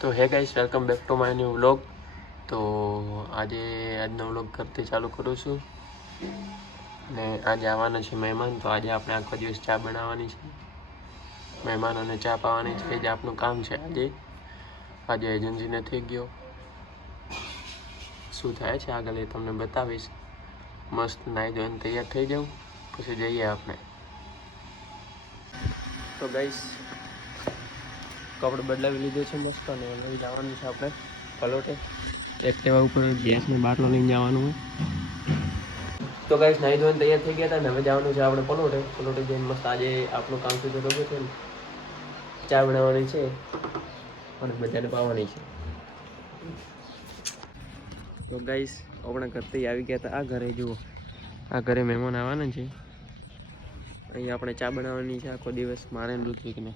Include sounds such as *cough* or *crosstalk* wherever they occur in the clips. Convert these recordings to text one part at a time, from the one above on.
તો hey guys welcome back to my new vlog તો આજે આજનો વ્લોગ કરતી ચાલુ કરું છું. ને આજે આવવાના છે મહેમાન, તો આજે આપણે આખો દિવસ ચા બનાવવાની છે. મહેમાનોને ચા પાવાની છે, એ જ આપણું કામ છે આજે. આજે એજન્સીને થઈ ગયો. શું થાય છે આગળ એ તમને બતાવીશ. મસ્ત નાહી ધોઈને તૈયાર થઈ જાઉં, પછી જઈએ આપણે. તો ગાઈસ કપડું બદલાવી લીધો છે મસ્ત અને લઈ જવાનું છે આપણે પલોટે. એક્ટિવા ઉપર ગેસનો બાટલો લઈને જવાનું તો ગાઈસ નાહી ધોઈને તૈયાર થઈ ગયા હતા ને હવે જવાનું છે આપણે પલોટે. પલોટે જઈને મસ્ત આજે આપણું કામ સુધી તો છે ને. ચા બનાવવાની છે અને બધાને પાવાની છે. તો ગાઈસ આપણા ઘરથી આવી ગયા હતા. આ ઘરે જુઓ. આ ઘરે મહેમાન આવવાના છે. અહીં આપણે ચા બનાવવાની છે આખો દિવસ. મારે ઋત્વિકને.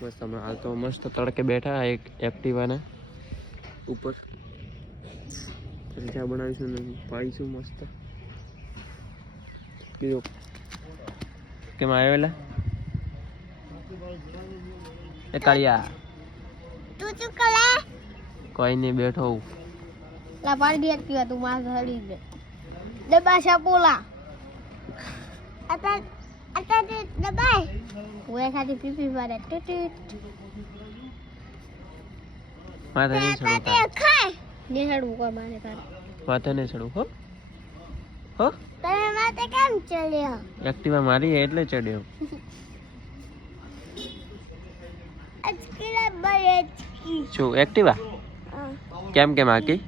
મસ્ત હમણાં હાલ તો મસ્ત તડકે બેઠા એક એક્ટિવાના. ઉપર. ચા બનાવીશું ને પાડીશું મસ્ત. બીજો? કેમ આવેલા એ કાળિયા. તું શું કરે? કોઈ નહીં બેઠો હું. લા પાડી એક્ટિવા તું માર હળી દે ડબ્બા શાપોલા *laughs* અતા અતા તે ડબ્બા ઓય ખાતી પીપી મારે ટુટ માથે નહીં ચડું તે ખાય નિહાડું કો મારે તારે માથે નહીં ચડું હો હો તમે માથે કેમ ચડ્યો એક્ટિવા મારી એટલે ચડ્યો અચકીલા બરે શું એક્ટિવા કેમ કેમ આકી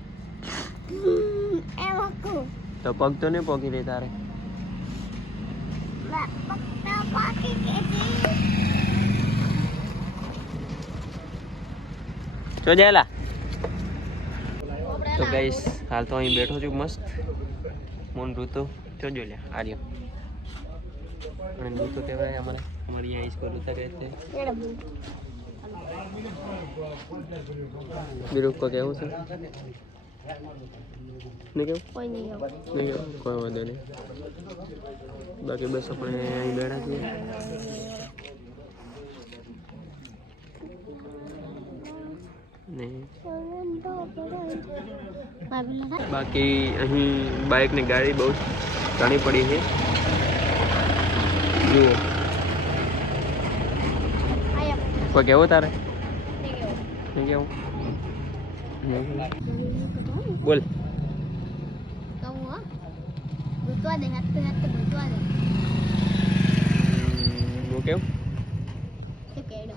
એમાં કો તો પગ તો નહીં પોગી રહી તારે જો જેલા. તો ગઈસ હાલ તો અહીં બેઠો છું મસ્ત. મોન ઋતુ. જો જો લ્યા આર્ય અને ઋતુ કહેવાય અમારે. અમારી અહીંયા ઈશ્વર ઋતુ કહે છે. બીરું કો કેવું છે? ને કેવું કોઈ નહીં કેવું કોઈ વાંધો નહીં. બાકી બસ આપણે અહીં બેઠા છીએ. ને બાકી અહીં બાઇક ને ગાડી બહુ ઘણી પડી છે. જુઓ. કોઈ કેવું તારે? નહીં કેવું બોલ ભૂતવા દે હાથ પે હાથ ભૂતવા દે હું કેવું કે કેડો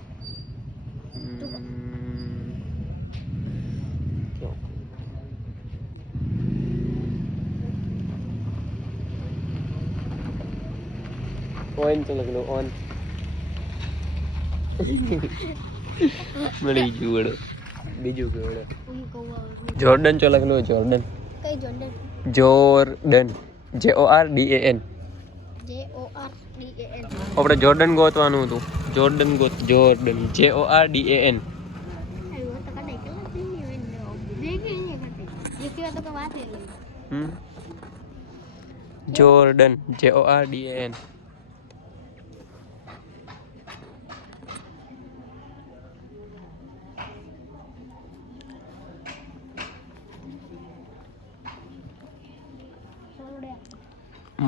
ઓન તો લખલો ઓન મળી ગયું વડો બીજું કે વડો હું જોર્ડન ચો લખલું જોર્ડન? કઈ જોડે Jordan. J O R D A N J O R D A N આપણે જોર્ડન ગોતવાનું હતું. Jordan ગોત Jordan. J O R D A N Jordan. J O R D A N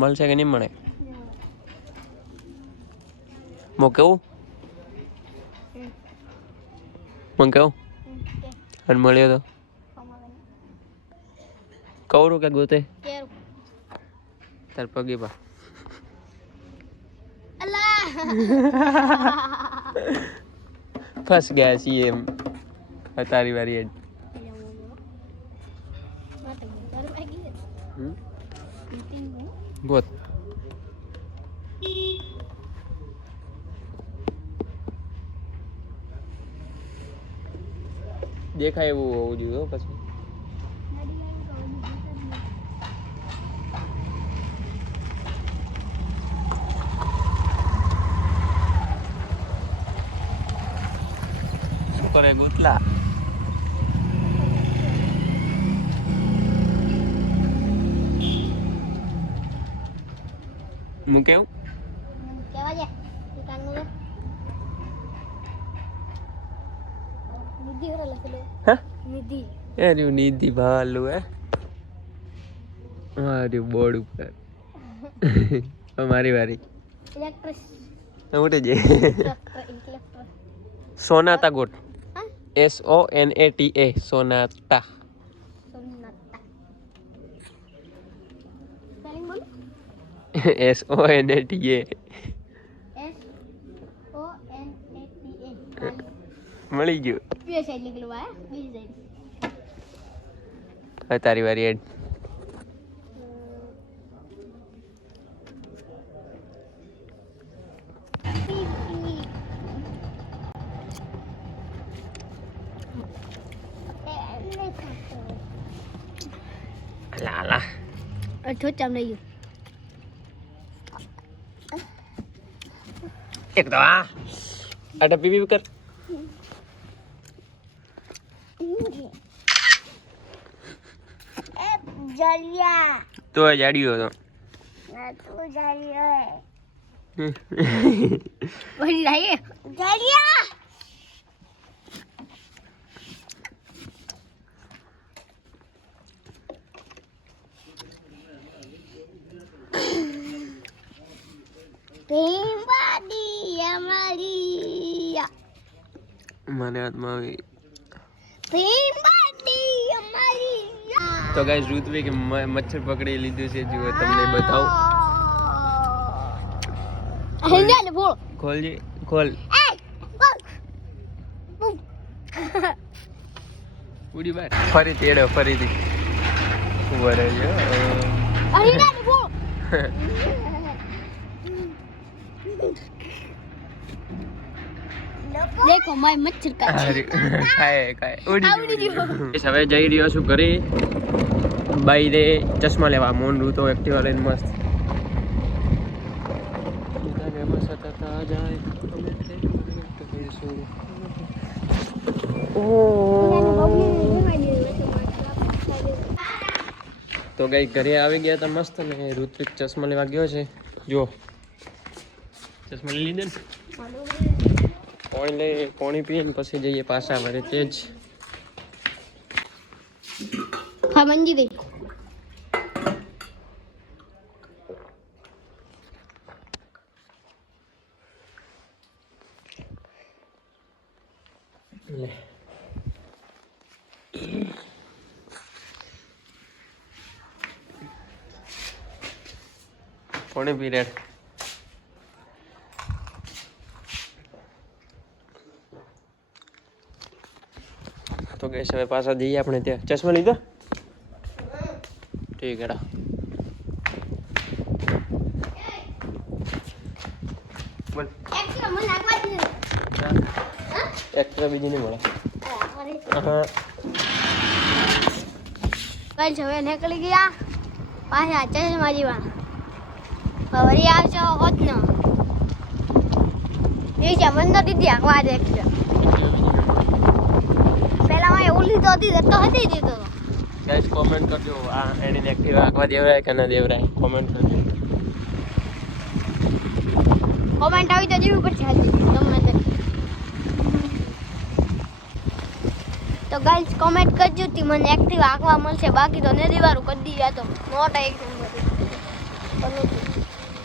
મળશે કે નહીં મળે? મો કેવું? મને કેવું? અને મળ્યો તો? કવરું કે ગોતે? તાર પગી પા. ફસ ગયા છીએ એમ. તારી વારી હેડ હમ? ગોત દેખાય એવું હોવું જોઈએ હો પછી શું કરે ગુતલા હું કેવું Kéo જાય દુકાનનું Nidhi. હા નિધિ એ રહ્યું નિધિ ભાલું હે હા રહ્યું બોર્ડ ઉપર હવે મારી વારી ઇલેક્ટ્રિક ઉઠે જે Sonata got S O N A T A Sonata S O N A T A મળી ગયું. તારી વારી એડ. લાલા અઠો ચમ નહીં એક તો આ આટા પીપી કર. જલિયા. તો જાડ્યો હતો. તું વળી લાઈએ જલિયા ભીમવાડી અમારી મને હાથમાં આવી. તો ગાઈઝ ઋત્વે કે મ- મચ્છર પકડી લીધું છે. જુઓ તમને બતાવું. ખોલજે ખોલ. ઉડી બાર. ફરી તેડો ફરીથી. ઊભો રહેજો. *laughs* દેખો માય મચ્છર ઉડી ગયું. હવે જઈ રહ્યો છું ઘરે. બાઈ દે ચશ્મા લેવા. મોંડું તો એક્ટિવા લઈને મસ્ત. તો ગઈ ઘરે આવી ગયા હતા મસ્ત ને ઋત્વિક ચશ્મા લેવા ગયો છે. જો ચશ્મા લઈ લીધે ને? પાણી લઈ પાણી પીએ પછી જઈએ પાછા મારે તે જ. હા મંજી દે. પાણી પી ગઈ હવે પાછા જઈએ આપણે ત્યાં. ચશ્મા લીધા? ઠીક નહીં. એક્સ્ટ્રા બીજી નહીં મળે. કઈ હવે નીકળી ગયા. પાછા ચશ્મા જીવા વળી આવશે હોત ન. એ છે બંધ દીધી આખવા દે પેલા માં એવું લીધો હતી તો હતી દીધો ગાઈસ કોમેન્ટ કરજો આ એની એક્ટિવા આખવા દેવરાય કે ના દેવરાય કોમેન્ટ કરજો કોમેન્ટ આવી તો જેવી પડશે હજી ગમે તે તો ગાઈસ કોમેન્ટ કરજો તી મને એક્ટિવ આંકવા મળશે બાકી તો નદી વાળું કરી દીધા તો મોટા એક નંબર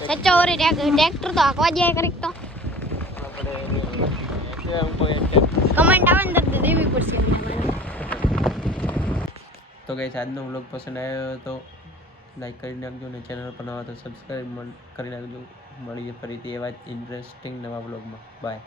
સચ્ચા ઓરે ટ્રેક્ટર તો આંકવા જાય કરીક તો આપણે એક્ટિવા ઉપર એક- કમેન્ટ આવે ને તો દેવી પડશે તો ગઈ આજનો વ્લોગ પસંદ આવ્યો તો લાઈક કરી નાખજો અને ચેનલ પર નવા તો સબસ્ક્રાઈબ કરી નાખજો. મળીએ ફરીથી એવા જ ઇન્ટરેસ્ટિંગ નવા વ્લોગમાં બાય